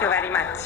Thank you very much.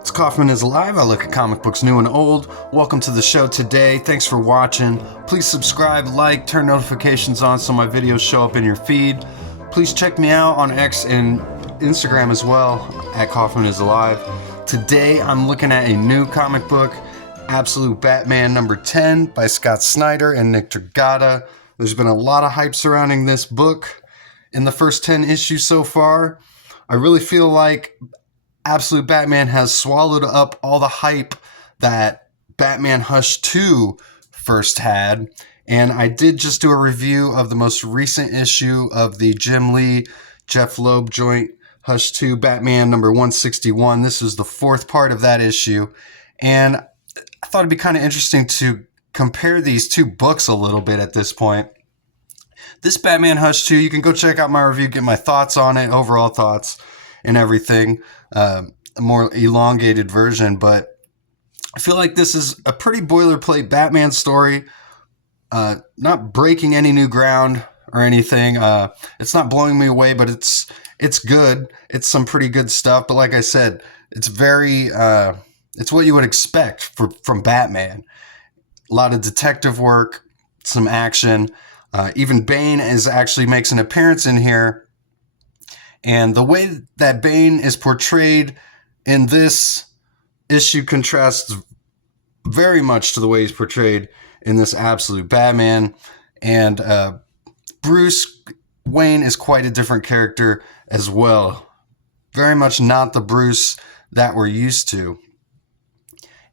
It's Kaufman is Alive. I look at comic books new and old. Welcome to the show today. Thanks for watching. Please subscribe, like, turn notifications on so my videos show up in your feed. Please check me out on X and Instagram as well, at Kaufman is Alive. Today I'm looking at a new comic book, Absolute Batman number 10 by Scott Snyder and Nick Dragotta. There's been a lot of hype surrounding this book in the first 10 issues so far. I really feel like Absolute Batman has swallowed up all the hype that Batman Hush 2 first had. And I did just do a review of the most recent issue of the Jim Lee, Jeff Loeb joint Hush 2 Batman number 161. This is the fourth part of that issue. And I thought it'd be kind of interesting to compare these two books a little bit at this point. This Batman Hush 2, you can go check out my review, get my thoughts on it, overall thoughts and everything. A more elongated version, but I feel like this is a pretty boilerplate Batman story. Not breaking any new ground or anything. It's not blowing me away, but it's good. It's some pretty good stuff. But like I said, it's very it's what you would expect from Batman. A lot of detective work, some action. Even Bane actually makes an appearance in here. And the way that Bane is portrayed in this issue contrasts very much to the way he's portrayed in this Absolute Batman. And Bruce Wayne is quite a different character as well. Very much not the Bruce that we're used to.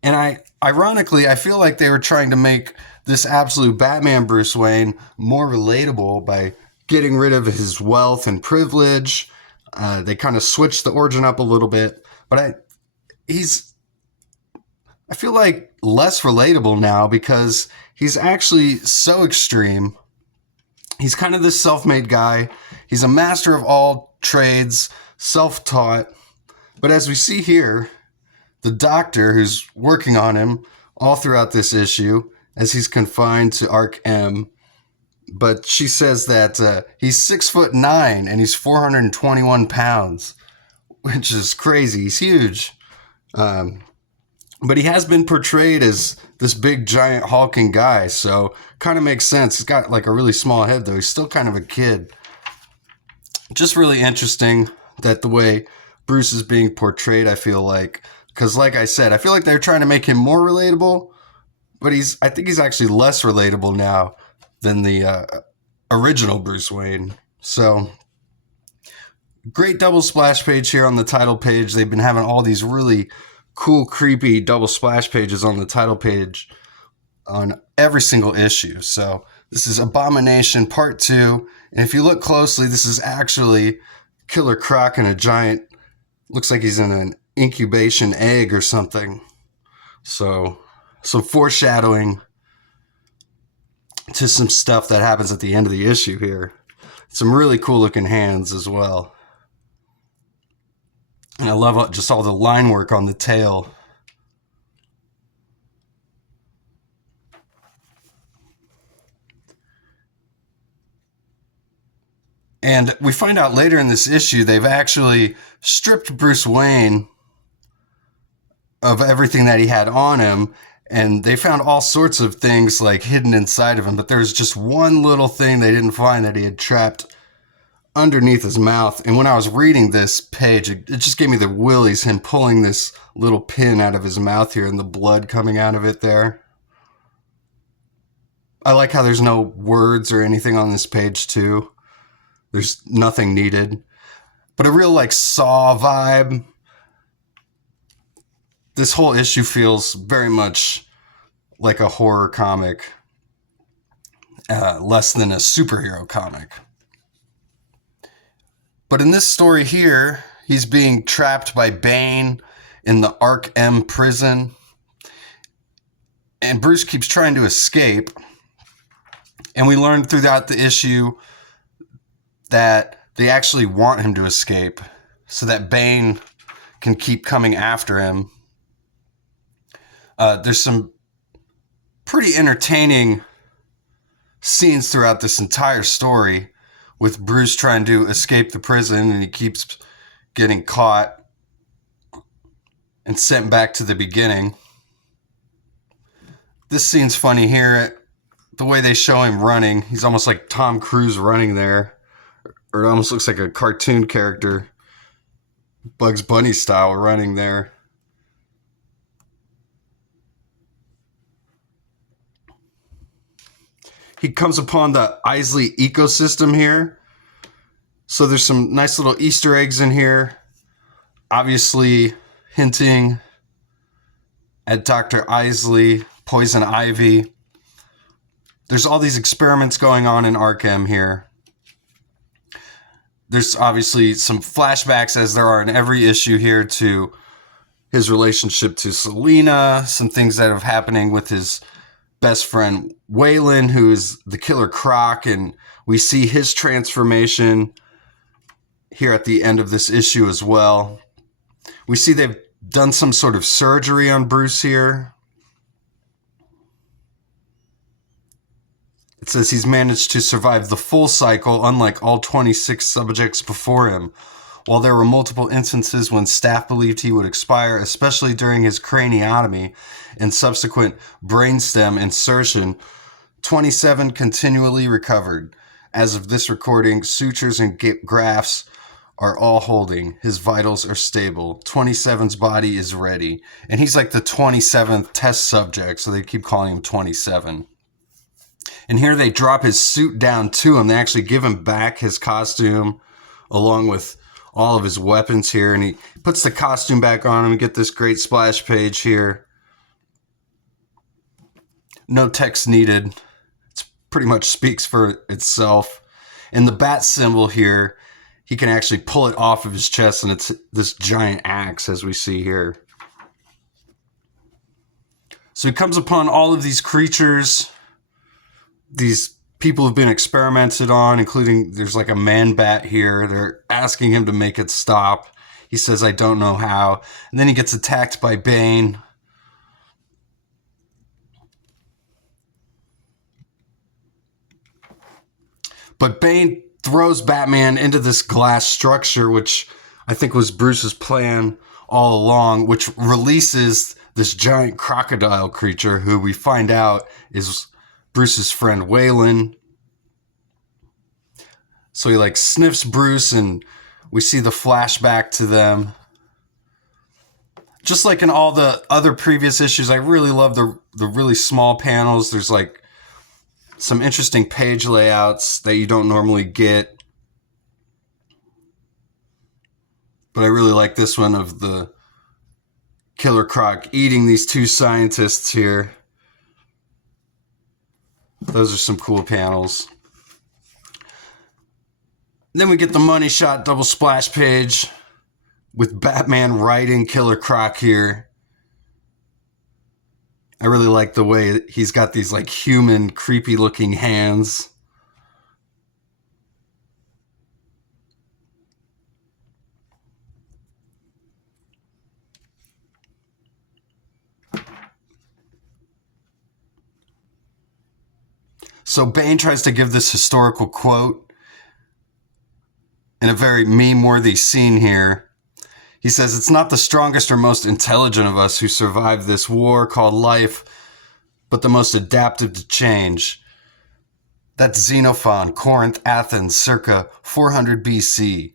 And ironically, I feel like they were trying to make this Absolute Batman Bruce Wayne more relatable by getting rid of his wealth and privilege. They kind of switched the origin up a little bit, but I feel like less relatable now because he's actually so extreme. He's kind of this self-made guy. He's a master of all trades, self-taught. But as we see here, the doctor who's working on him all throughout this issue as he's confined to Arc M, but she says that he's 6'9" and he's 421 pounds, which is crazy. He's huge. But he has been portrayed as this big, giant, hulking guy, so kind of makes sense. He's got like a really small head, though. He's still kind of a kid. Just really interesting that the way Bruce is being portrayed, I feel like. Because like I said, I feel like they're trying to make him more relatable, but I think he's actually less relatable now than the original Bruce Wayne. So, great double splash page here on the title page. They've been having all these really cool, creepy double splash pages on the title page on every single issue. So, this is Abomination Part 2. And if you look closely, this is actually Killer Croc in a giant, looks like he's in an incubation egg or something. So, some foreshadowing to some stuff that happens at the end of the issue here. Some really cool looking hands as well. And I love just all the line work on the tail. And we find out later in this issue, they've actually stripped Bruce Wayne of everything that he had on him. And they found all sorts of things like hidden inside of him, but there's just one little thing they didn't find that he had trapped underneath his mouth. And when I was reading this page, it just gave me the willies, him pulling this little pin out of his mouth here and the blood coming out of it there. I like how there's no words or anything on this page too. There's nothing needed, but a real like Saw vibe. This whole issue feels very much like a horror comic, less than a superhero comic. But in this story here, he's being trapped by Bane in the Arc M prison. And Bruce keeps trying to escape. And we learned throughout the issue that they actually want him to escape so that Bane can keep coming after him. There's some pretty entertaining scenes throughout this entire story with Bruce trying to escape the prison, and he keeps getting caught and sent back to the beginning. This scene's funny here. The way they show him running, he's almost like Tom Cruise running there. Or it almost looks like a cartoon character, Bugs Bunny style, running there. He comes upon the Isley ecosystem here. So there's some nice little Easter eggs in here, obviously hinting at Dr. Isley, Poison Ivy. There's all these experiments going on in Arkham here. There's obviously some flashbacks, as there are in every issue here, to his relationship to Selina, some things that are happening with his best friend Waylon, who is the Killer Croc, and we see his transformation here at the end of this issue as well. We see they've done some sort of surgery on Bruce here. It says he's managed to survive the full cycle, unlike all 26 subjects before him. While there were multiple instances when staff believed he would expire, especially during his craniotomy and subsequent brainstem insertion, 27 continually recovered. As of this recording, sutures and grafts are all holding. His vitals are stable. 27's body is ready. And he's like the 27th test subject, so they keep calling him 27. And here they drop his suit down to him. They actually give him back his costume along with all of his weapons here. And he puts the costume back on him. We get this great splash page here. No text needed. It pretty much speaks for itself. And the bat symbol here, he can actually pull it off of his chest, and it's this giant axe, as we see here. So he comes upon all of these creatures, these people have been experimented on, including there's like a man bat here. They're asking him to make it stop. He says, I don't know how. And then he gets attacked by Bane. But Bane throws Batman into this glass structure, which I think was Bruce's plan all along, which releases this giant crocodile creature who we find out is Bruce's friend Waylon. So he like sniffs Bruce, and we see the flashback to them. Just like in all the other previous issues, I really love the really small panels. There's like some interesting page layouts that you don't normally get. But I really like this one of the Killer Croc eating these two scientists here. Those are some cool panels. Then we get the money shot double splash page with Batman riding Killer Croc here. I really like the way he's got these like human, creepy looking hands. So Bane tries to give this historical quote in a very meme-worthy scene here. He says, it's not the strongest or most intelligent of us who survived this war called life, but the most adaptive to change. That's Xenophon, Corinth, Athens, circa 400 BC.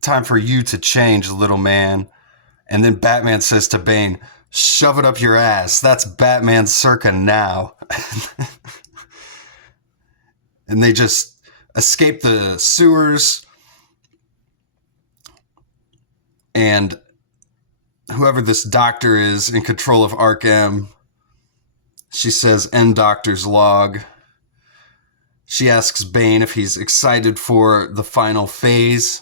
Time for you to change, little man. And then Batman says to Bane, shove it up your ass. That's Batman circa now. And they just escape the sewers. And whoever this doctor is in control of Arkham, she says, end doctor's log. She asks Bane if he's excited for the final phase.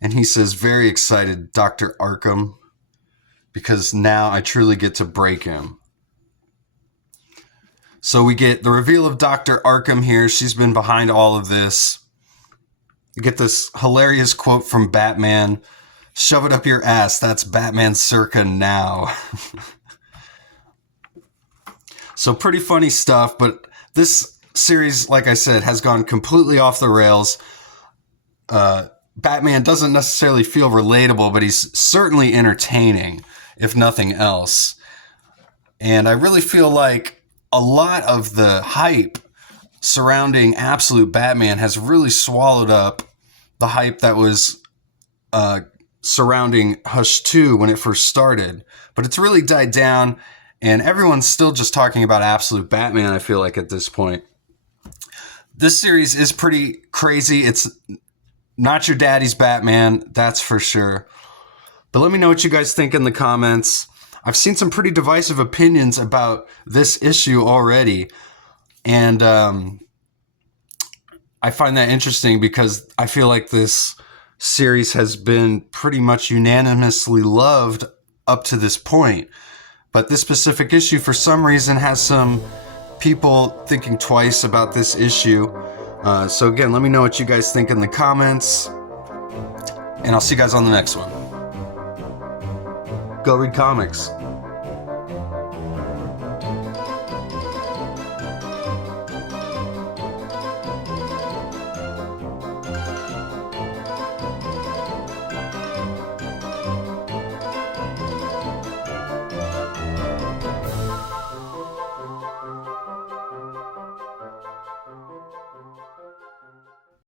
And he says, very excited, Dr. Arkham, because now I truly get to break him. So we get the reveal of Dr. Arkham here. She's been behind all of this. You get this hilarious quote from Batman. Shove it up your ass. That's Batman circa now. So pretty funny stuff, but this series, like I said, has gone completely off the rails. Batman doesn't necessarily feel relatable, but he's certainly entertaining, if nothing else. And I really feel like a lot of the hype surrounding Absolute Batman has really swallowed up the hype that was surrounding Hush 2 when it first started. But it's really died down, and everyone's still just talking about Absolute Batman, I feel like, at this point. This series is pretty crazy. It's not your daddy's Batman, that's for sure. But let me know what you guys think in the comments. I've seen some pretty divisive opinions about this issue already. And I find that interesting because I feel like this series has been pretty much unanimously loved up to this point. But this specific issue, for some reason, has some people thinking twice about this issue. So again, let me know what you guys think in the comments. And I'll see you guys on the next one. Go read comics.